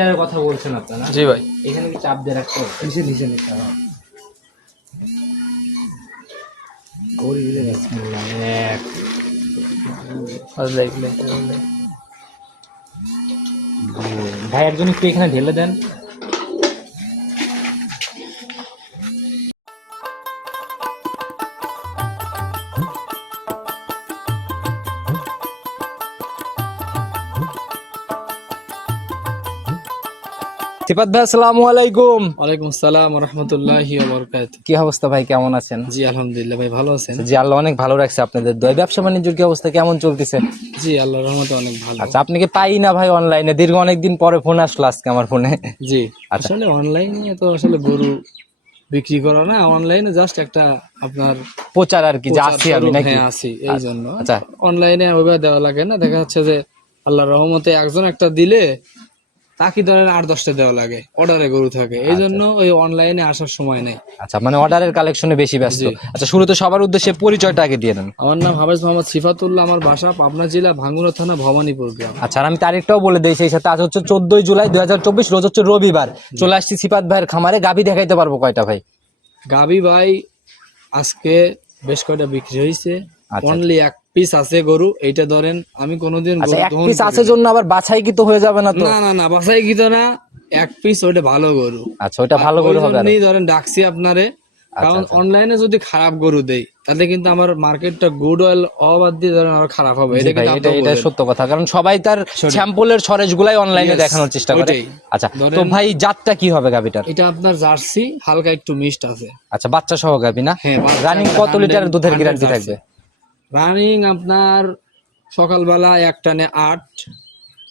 আট লিটারের কথা বলছেন আপনারা? জি ভাই। এখানে কি চাপ দিয়ে রাখতে হবে নিচে নিচে নিচে হ্যাঁ। গরু দিলে। বিসমিল্লাহ, এক। ফার্স্ট লাইক লাইফ ভাই একজন একটু এখানে ঢেলে দেন। সিফাত ভাই আসসালামু আলাইকুম। ওয়ালাইকুম আসসালাম রহমতুল্লাহি কি অবস্থা ভাই কেমন আছেন? জি আলহামদুলিল্লাহ ভাই ভালো আছেন? জি আল্লাহ অনেক ভালো রাখছে আপনাদের দয় ব্যবসা বাণিজ্যের কি অবস্থা কেমন চলতেছে? জি আল্লাহর রহমতে অনেক ভালো। আচ্ছা আপনাকে পাই না ভাই অনলাইনে দীর্ঘ অনেকদিন পরে ফোন আসলো আজকে আমার ফোনে জি আচ্ছা। আসলে অনলাইনে তো আসলে গরু বিক্রি করা না অনলাইনে জাস্ট একটা আপনার প্রচার আর কি যে আমি নাকি? হ্যাঁ আছি এই জন্য। আচ্ছা। অনলাইনে ওইভাবে দেওয়া লাগে না দেখা যাচ্ছে যে আল্লাহর রহমতে একজন একটা দিলে তাকে ধরেন আট দশটা দেওয়া লাগে অর্ডারে গরু থাকে। এই জন্য ওই অনলাইনে আসার সময় নেই। আচ্ছা মানে অর্ডারের কালেকশনে বেশি ব্যস্ত। আচ্ছা শুরুতে সবার উদ্দেশ্যে পরিচয়টা আগে দিয়ে দেন। আমার নাম হাফেজ মোহাম্মদ সিফাতুল্লাহ আমার বাসা পাবনা জেলা ভাঙ্গুরা থানা ভবানীপুর গ্রাম। আচ্ছা আর আমি তারিখটাও বলে দিই সেই সাথে আজ হচ্ছে চোদ্দই জুলাই দুই হাজার চব্বিশ রোজ হচ্ছে রবিবার। চলে আসছি সিফাত ভাইয়ের খামারে। গাবি দেখাইতে পারব কয়টা ভাই? গাবি ভাই আজকে বেশ কয়টা বিক্রি হয়েছে আচ্ছা। অনলি এক পিস আছে গরু এইটা ধরেন আমি কোনোদিন আচ্ছা এক পিস আছে জন্য আবার বাছাই কি তো হয়ে যাবে না তো? না না না বাসায় কি তো না এক পিস ওইটা ভালো গরু। আচ্ছা ওটা ভালো করে হবে। জন্যই ধরেন ডাকছি আপনারে কারণ অনলাইনে যদি খারাপ গরু দেই তাহলে কিন্তু আমার মার্কেটটা গুড অয়েল অবাদ দিয়ে ধরেন আরও খারাপ হবে। এটা কিন্তু এটা সত্য কথা কারণ সবাই তার স্যাম্পলের সরেজ গুলাই অনলাইনে দেখানোর চেষ্টা করে। আচ্ছা তো ভাই জাতটা কি হবে গাবিটার এটা আপনার জার্সি হালকা একটু মিষ্ট আছে। আচ্ছা বাচ্চা সহ গাবি না? হ্যাঁ, রানিং কত লিটারের 100 দুধের 100 গ্যারান্টি থাকবে? রানিং আপনার সকালবেলা এক টানে আট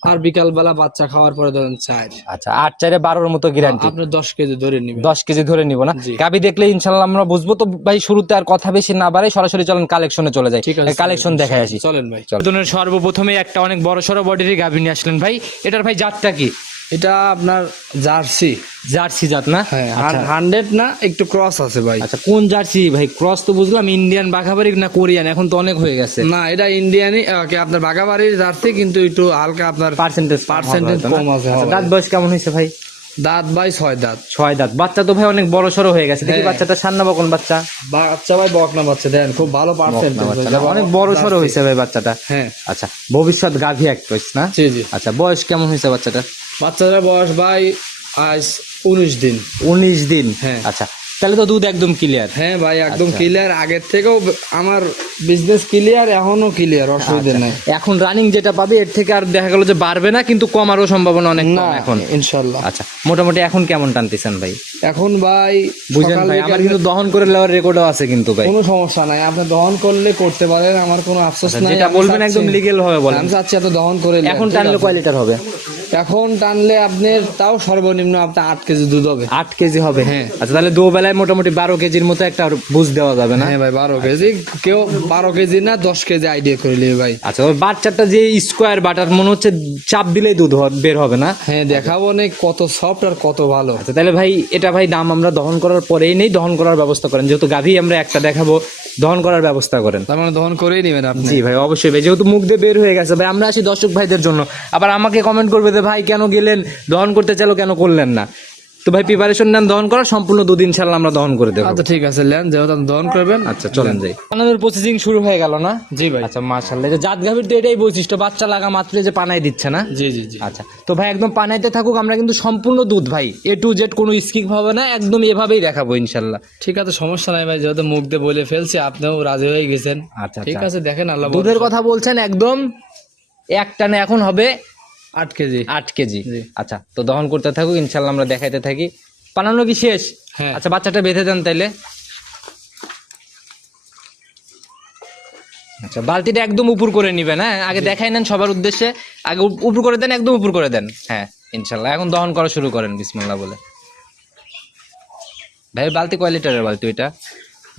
আর বিকালবেলা বাচ্চা খাওয়ার পরে ধরেন চার। আচ্ছা আট চারে বারোর মতো গ্যারান্টি আপনি দশ কেজি ধরে নিবেন। দশ কেজি ধরে নিব না। গাবি দেখলে ইনশাল্লাহ আমরা বুঝব। তো ভাই শুরুতে আর কথা বেশি না বাড়াই সরাসরি চলেন কালেকশনে চলে যাই। ঠিক আছে কালেকশন দেখাই আসি। চলেন ভাই। চলনের সর্বপ্রথমে একটা অনেক বড় সড়ো বডির গাভী নিয়ে আসলেন ভাই। এটার ভাই জাতটা কি? এটা আপনার জার্সি। জার্সি জাত না? হ্যাঁ হান্ড্রেড না একটু ক্রস আছে ভাই। আচ্ছা কোন জার্সি? ভাই ক্রস তো বুঝলাম ইন্ডিয়ান বাঘাবাড়ি না কোরিয়ান এখন তো অনেক হয়ে গেছে। না এটা ইন্ডিয়ানই কি আপনার বাঘাবাড়ির জার্সি কিন্তু একটু হালকা আপনার পার্সেন্টেজ Percentage কম আছে, আচ্ছা, দাঁত বয়স কেমন হয়েছে ভাই? দাঁত বাই ছয় দাঁত। ছয় দাঁত। বাচ্চা তো ভাই অনেক বড় সড়ো হয়ে গেছে। দেখি হ্যাঁ। বাচ্চাটা সান্না বা কোন বাচ্চা? বাচ্চা ভাই বকনা বাচ্চা দেন খুব ভালো পার্সেন্ট বাচ্চাটা অনেক বড় সড়ো হয়েছে ভাই বাচ্চাটা। হ্যাঁ। আচ্ছা ভবিষ্যৎ গাভী এক না? জি জি। আচ্ছা বয়স কেমন হয়েছে বাচ্চাটা বাচ্চাটার বয়স ভাই আজ উনিশ দিন। উনিশ দিন? হ্যাঁ। আচ্ছা তাহলে তো দুধ একদম ক্লিয়ার হ্যাঁ ভাই একদম ক্লিয়ার আগের থেকেও আমার বিজনেস ক্লিয়ার এখনও ক্লিয়ার অসুবিধা নাই। এখন রানিং যেটা পাবে এর থেকে আর দেখা গেল যে বাড়বে না কিন্তু কমারও সম্ভাবনা অনেক না এখন। ইনশাল্লাহ। আচ্ছা মোটামুটি এখন কেমন টানতেছেন ভাই? এখন ভাই সকাল ভাই আমার কিন্তু দহন করে নেওয়ার রেকর্ডও আছে কিন্তু ভাই। কোনো সমস্যা নাই আপনি দহন করলে করতে পারেন আমার কোনো আফসোস নাই আচ্ছা, যেটা বলবেন একদম লিগেল হবে বলেন। আমি চাচ্ছি এত দহন করে এখন টানলে? কয় লিটার হবে? এখন টানলে আপনার তাও সর্বনিম্ন আপনার আট কেজি দুধ হবে। আট কেজি হবে? হ্যাঁ। আচ্ছা তাহলে দু বেলায় মোটামুটি বারো কেজির মতো একটা বুঝ দেওয়া যাবে না? হ্যাঁ ভাই বারো কেজি। কেউ বারো কেজি না দশ কেজি আইডিয়া করে নিবে ভাই। আচ্ছা ওই বাচ্চাটা যে স্কোয়ার বাটার মনে হচ্ছে চাপ দিলেই দুধ বের হবে না? হ্যাঁ দেখাবো অনেক কত সফট আর কত ভালো। আচ্ছা তাহলে ভাই এটা ভাই দাম আমরা দহন করার পরেই নেই দহন করার ব্যবস্থা করেন। যেহেতু গাভী আমরা একটা দেখাবো দহন করার ব্যবস্থা করেন। তার মানে দহন করেই নেবেন আপনি। জি ভাই অবশ্যই ভাই যেহেতু মুখ দিয়ে বের হয়ে গেছে ভাই আমরা আসি দর্শক ভাইদের জন্য। আবার আমাকে কমেন্ট করবে যে ভাই কেন গেলেন? দহন করতে চাইলো কেন করলেন না? তো ভাই প্রিপারেশন নেন দহন করার সম্পূর্ণ দুদিন ইনশাল্লাহ আমরা দহন করে দেবো। আচ্ছা ঠিক আছে লেন যেহেতু দহন করবেন। আচ্ছা চলেন যাই। বানানোর প্রসেসিং শুরু হয়ে গেল না? জি ভাই। আচ্ছা মাশাল্লাহ যে জাত গাভীর তো এটাই বৈশিষ্ট্য বাচ্চা লাগা মাত্র যে পানাই দিচ্ছে না? জি জি জি। আচ্ছা তো ভাই একদম পানাইতে থাকুক আমরা কিন্তু সম্পূর্ণ দুধ ভাই এ টু জেড কোনো স্কিপ হবে না একদম এভাবেই দেখাবো ইনশাল্লাহ ঠিক আছে সমস্যা নাই ভাই যেহেতু মুখ দিয়ে বলে ফেলছি আপনিও রাজি হয়ে গেছেন। আচ্ছা ঠিক আছে দেখেন আল্লাহ দুধের কথা বলছেন একদম এক টানে এখন হবে আট কেজি। আট কেজি। আচ্ছা তো দহন করতে থাকুক ইনশাল্লাহ আমরা দেখাইতে থাকি। পানানো কি শেষ? হ্যাঁ। আচ্ছা বাচ্চাটা বেঁধে দেন তাইলে। আচ্ছা বালতিটা একদম উপর করে নিবেন হ্যাঁ? আগে দেখাই নেন সবার উদ্দেশ্যে। আগে উপর করে দেন একদম উপর করে দেন। হ্যাঁ ইনশাল্লাহ এখন দহন করা শুরু করেন বিসমুল্লাহ বলে। ভাই বালতি কয় লিটারের বালতি এটা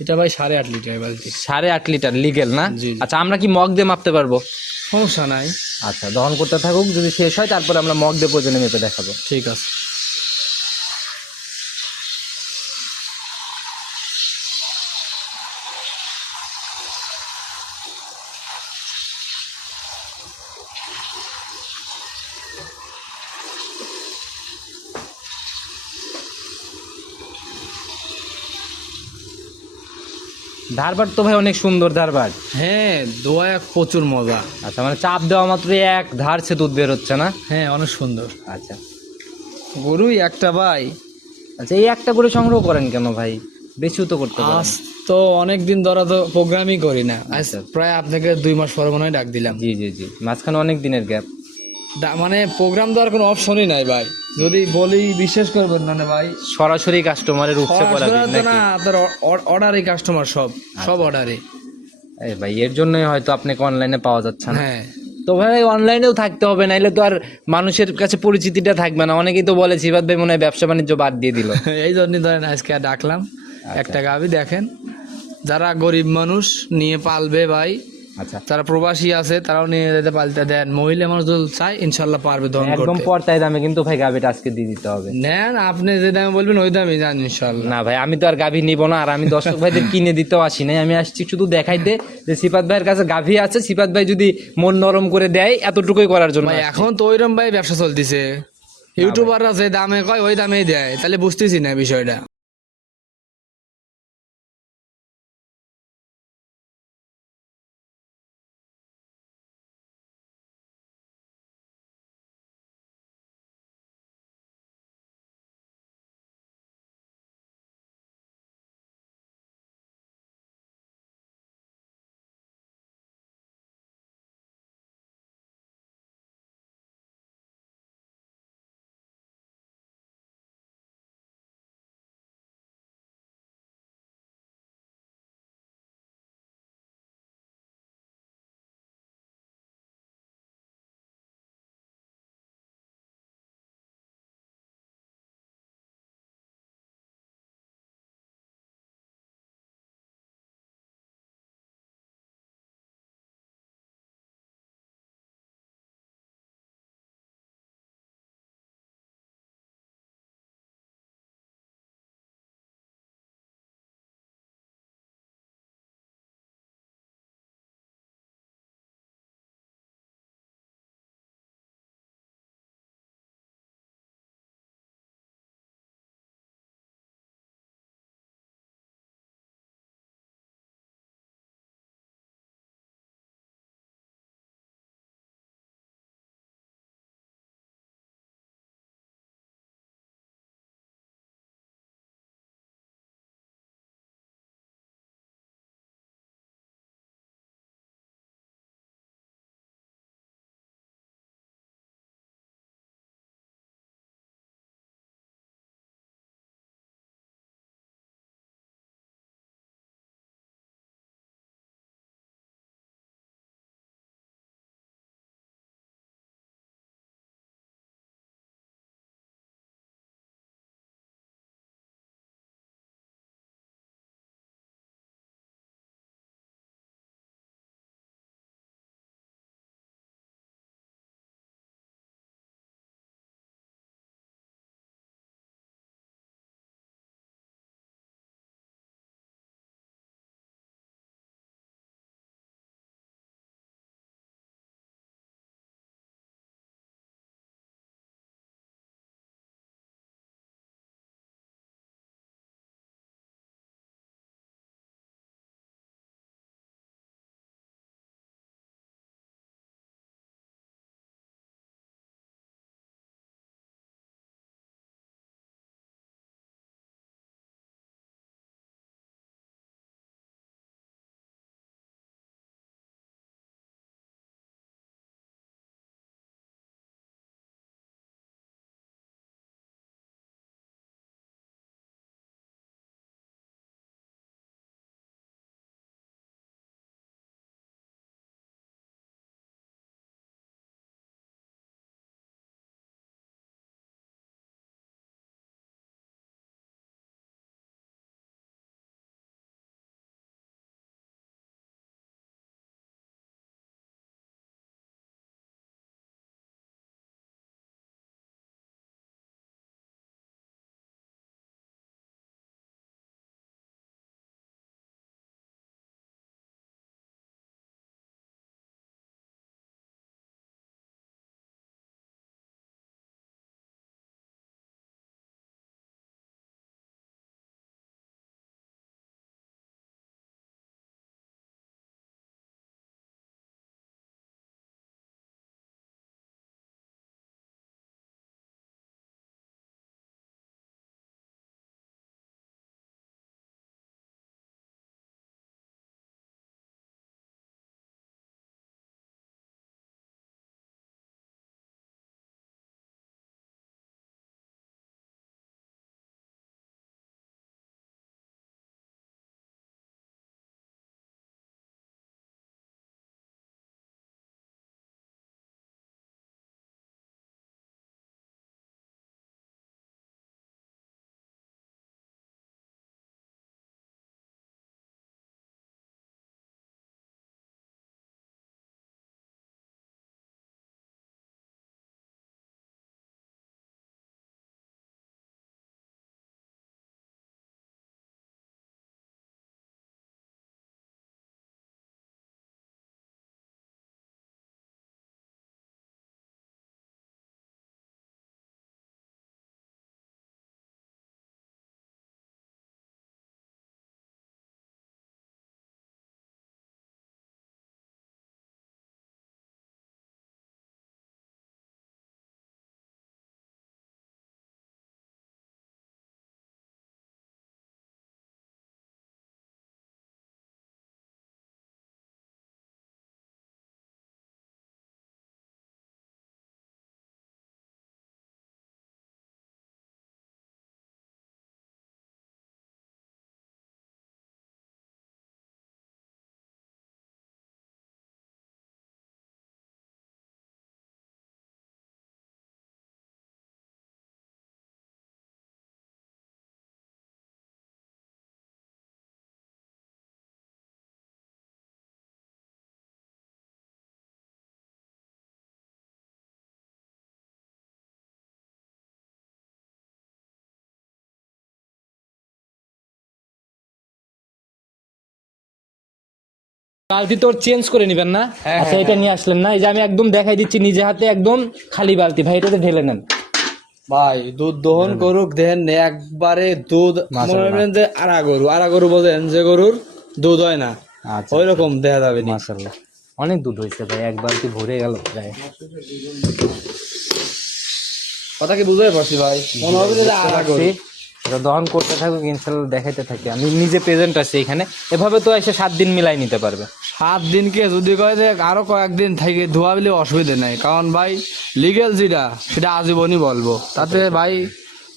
এটা ভাই সাড়ে আট লিটার বালতি। সাড়ে আট লিটার লিগেল না। আচ্ছা আমরা কি মগ দিয়ে মাপতে পারব? সমস্যা নাই। আচ্ছা দহন করতে থাকুক, যদি শেষ হয়, তারপরে আমরা মগ দিয়ে পর্যন্ত মেপে দেখাবো। ঠিক আছে। ধারবার তো ভাই অনেক সুন্দর ধারবার। হ্যাঁ দোয়া এক প্রচুর মজা। আচ্ছা মানে চাপ দেওয়া মাত্রই এক ধার সে দুধ বের হচ্ছে না? হ্যাঁ অনেক সুন্দর। আচ্ছা। গরুই একটা ভাই। আচ্ছা এই একটা করে সংগ্রহ করেন কেন ভাই? বেশিও তো করতে আজ তো অনেক দিন ধরা তো প্রোগ্রামই করি না। আচ্ছা। প্রায় আপনাকে দুই মাস পরে মনে হয় ডাক দিলাম। জি জি জি। মাঝখানে অনেক দিনের গ্যাপ মানে প্রোগ্রাম দেওয়ার কোনো অপশনই নাই ভাই। যদি বলি বিশ্বাস করবেন না ভাই। সরাসরি কাস্টমারের নাকি? না তার অর্ডারই কাস্টমার সব সব অর্ডারে এই ভাই এর জন্যই হয়তো আপনাকে অনলাইনে পাওয়া যাচ্ছে না। হ্যাঁ। তো ভাই অনলাইনেও থাকতে হবে নাইলে তো আর মানুষের কাছে পরিচিতিটা থাকবে না। অনেকেই তো বলে সিবাদ ভাই মনে হয় ব্যবসা বাণিজ্য বাদ দিয়ে দিল। এই জন্যই ধরেন আজকে ডাকলাম। একটা গাবি দেখেন যারা গরিব মানুষ নিয়ে পালবে ভাই আচ্ছা। যারা প্রবাসী আছে তারাও নিয়ে যেতে পালতে দেন। মহিলা মানুষ যদি চায় ইনশাল্লাহ পারবে দহন একদম পর্তায় দামে কিন্তু ভাই গাভিটা আজকে দিয়ে দিতে হবে। নেন আপনি যে দামে বলবেন ওই দামে যান ইনশাল্লাহ না ভাই আমি তো আর গাভী নিব না আর আমি দর্শক ভাইদের কিনে দিতেও আসি নাই। আমি আসছি শুধু দেখাইতে যে সিপাত ভাইয়ের কাছে গাভী আছে। সিপাত ভাই যদি মন নরম করে দেয় এতটুকুই করার জন্য এখন তো ওইরকম ভাই ব্যবসা চলতেছে। ইউটিউবাররা যে দামে কয় ওই দামেই দেয়। তাহলে বুঝতেছি না বিষয়টা। বালতি তোর চেঞ্জ করে নিবেন না? হ্যাঁ, আচ্ছা হ্যাঁ, এটা নিয়ে আসলেন না। এই যে আমি একদম দেখাই দিচ্ছি নিজে হাতে একদম খালি বালতি। ভাই এটাতে ঢেলে নেন। ভাই দুধ দহন করুক দেন একবারে দুধ মনে করবেন যে আড়া গরু। আড়া গরু বোঝেন যে গরুর দুধ হয় না। আচ্ছা ওই রকম দেখা যাবে না। মাশাল্লাহ অনেক দুধ হয়েছে ভাই এক বালতি ভরে গেল প্রায়। কথা কি বুঝতে পারছি ভাই? মনে হবে যে আড়া গরু। এটা দহন করতে থাকুক ইনশাল্লাহ দেখাইতে থাকি। আমি নিজে প্রেজেন্ট আছি এখানে। এভাবে তো এসে সাত দিন মিলাই নিতে পারবে। সাত দিনকে যদি কয় যে আরও কয়েকদিন থেকে ধোয়া বলে অসুবিধে নাই। কারণ ভাই লিগেল যেটা, সেটা আজীবনই বলব। তাতে ভাই,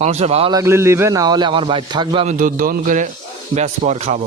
মানুষের ভালো লাগলে লিবে না হলে আমার বাইক থাকবে, আমি দুধ দহন করে ব্যাস পর খাব।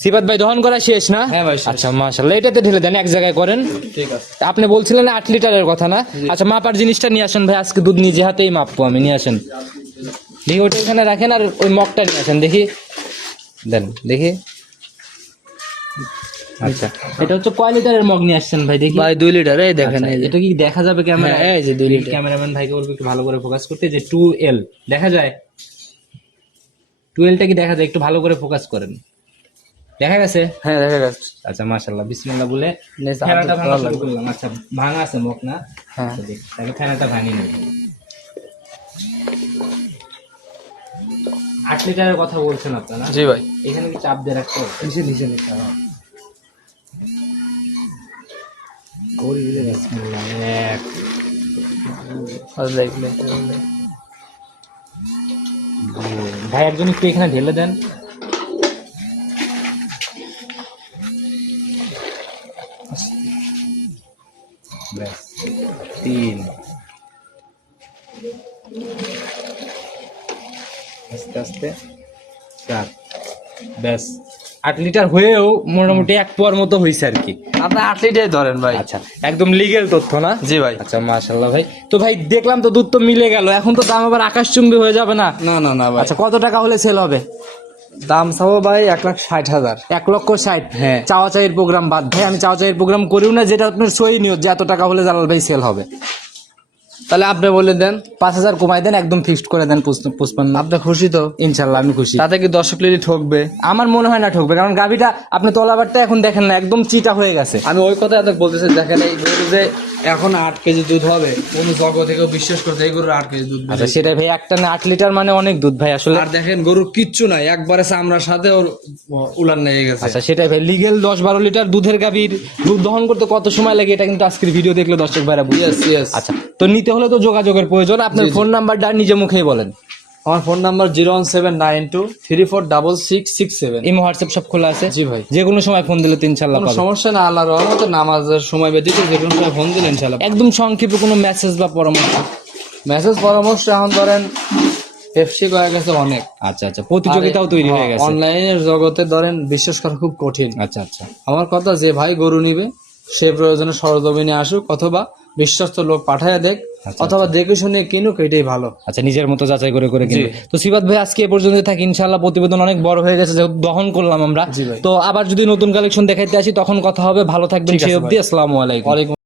সিবাত ভাই দহন করা শেষ না? হ্যাঁ। আচ্ছা মাশাল্লাহ এটাতে ঢেলে দেন এক জায়গায় করেন। ঠিক আছে। আপনি বলছিলেন আট লিটারের কথা না? আচ্ছা মাপার জিনিসটা নিয়ে আসেন ভাই আজকে দুধ নিজে হাতেই মাপবো আমি নিয়ে আসেন। দেখি ওটা এখানে রাখেন আর ওই মগটা নিয়ে আসেন দেখি। দেন দেখি। আচ্ছা এটা হচ্ছে কয় লিটারের মগ নিয়ে আসছেন ভাই দেখি। ভাই দুই লিটার এই দেখেন আচ্ছা, এটা কি দেখা যাবে ক্যামেরা হ্যাঁ, এই যে দুই লিটার। ক্যামেরাম্যান ভাইকে বলব একটু ভালো করে ফোকাস করতে যে টু এল দেখা যায়? টু এলটা কি দেখা যায়? একটু ভালো করে ফোকাস করেন। দেখা গেছে? হ্যাঁ দেখা যাচ্ছে আচ্ছা মাশাল্লাহ বিসমিল্লাহ বলে ফেনাটা ভাঙা শুরু করলাম। আচ্ছা ভাঙা আছে মুখ না? হ্যাঁ। আচ্ছা, তাহলে ফেনাটা ভাঙি নেব আট লিটারের কথা বলছেন আপনারা? জি ভাই। এখানে কি চাপ দিয়ে রাখতে হবে? নিচে নিচে নিচে হ্যাঁ। দিলে বিসমিল্লাহ, এক। ভাই একজন একটু এখানে ঢেলে দেন। ব্যাস তিন। আস্তে আস্তে। চার। ব্যাস। আট লিটার হয়েও মোটামুটি এক পোয়ার মতো হয়েছে আর কি। আপনি আট লিটার ধরেন ভাই। আচ্ছা একদম লিগেল তথ্য না? জি ভাই। আচ্ছা মাশাল্লাহ ভাই। তো ভাই দেখলাম তো দুধ তো মিলে গেল। এখন তো দাম আবার আকাশচুম্বী হয়ে যাবে না? না না না ভাই। আচ্ছা কত টাকা হলে সেল হবে? দাম চাবো ভাই এক লাখ ষাট হাজার। এক লক্ষ ষাট। হ্যাঁ। চাওয়া চাইয়ের প্রোগ্রাম বাদ। ভাই আমি চাওয়া চাইয়ের প্রোগ্রাম করিও না যেটা আপনার সই নিয়ত যে এত টাকা হলে জালাল ভাই সেল হবে। তাহলে আপনি বলে দেন। পাঁচ হাজার কমাই দেন একদম ফিক্সড করে দেন পুষ- পুষ্পান্ন। আপনি খুশি তো? ইনশাল্লাহ আমি খুশি। তাতে কি দর্শক লিলি ঠকবে? আমার মনে হয় না ঠকবে কারণ গাভিটা আপনি তলাবারটা এখন দেখেন না একদম চিটা হয়ে গেছে। আমি ওই কথা এত বলতেছি দেখেন এই যে এখন আট কেজি দুধ হবে। কোন জগ থেকে বিশ্বাস করতে এই গরুর আট কেজি দুধ আচ্ছা সেটা সেটাই ভাই একটা না আট লিটার মানে অনেক দুধ ভাই আসলে। আর দেখেন গরুর কিচ্ছু নাই। একবারে চামড়ার সাথে ওর উলান লেগে গেছে। আচ্ছা সেটাই ভাই লিগেল দশ বারো লিটার দুধের গাভীর দুধ দহন করতে কত সময় লাগে এটা কিন্তু আজকের ভিডিও দেখলে দর্শক ভাইরা বুঝে আচ্ছা তো নিতে হলে তো যোগাযোগের প্রয়োজন। আপনার ফোন নাম্বারটা নিজে মুখেই বলেন। আমার phone number zero one seven nine two three four double six six seven. Imo WhatsApp সব খোলা আছে? জি ভাই। যে কোনো সময় ফোন দিলে তো ইনশাল্লাহ কোনো সমস্যা না আল্লাহ রহমতে নামাজের সময় ব্যতীত যে কোনো সময় ফোন দিলেন ইনশাল্লাহ একদম সংক্ষেপে কোনো মেসেজ বা পরামর্শ? মেসেজ পরামর্শ এখন ধরেন এফসি কয়ে গেছে অনেক। আচ্ছা আচ্ছা প্রতিযোগিতাও তৈরি হয়ে গেছে। অনলাইনের জগতে ধরেন বিশ্বাস করা খুব কঠিন। আচ্ছা আচ্ছা। আমার কথা যে ভাই গরু নিবে সে প্রয়োজনে সরজমিনে আসুক অথবা বিশ্বস্ত লোক পাঠায় দেখ অথবা দেখে শুনে কিনুক এটাই ভালো। আচ্ছা নিজের মতো যাচাই করে করে কিনবে তো সিবাত ভাই আজকে এ পর্যন্ত থাকি ইনশাল্লাহ প্রতিবেদন অনেক বড় হয়ে গেছে যেহেতু দহন করলাম আমরা। তো আবার যদি নতুন কালেকশন দেখাইতে আসি তখন কথা হবে। ভালো থাকবেন সেই অবধি আসসালামু আলাইকুম।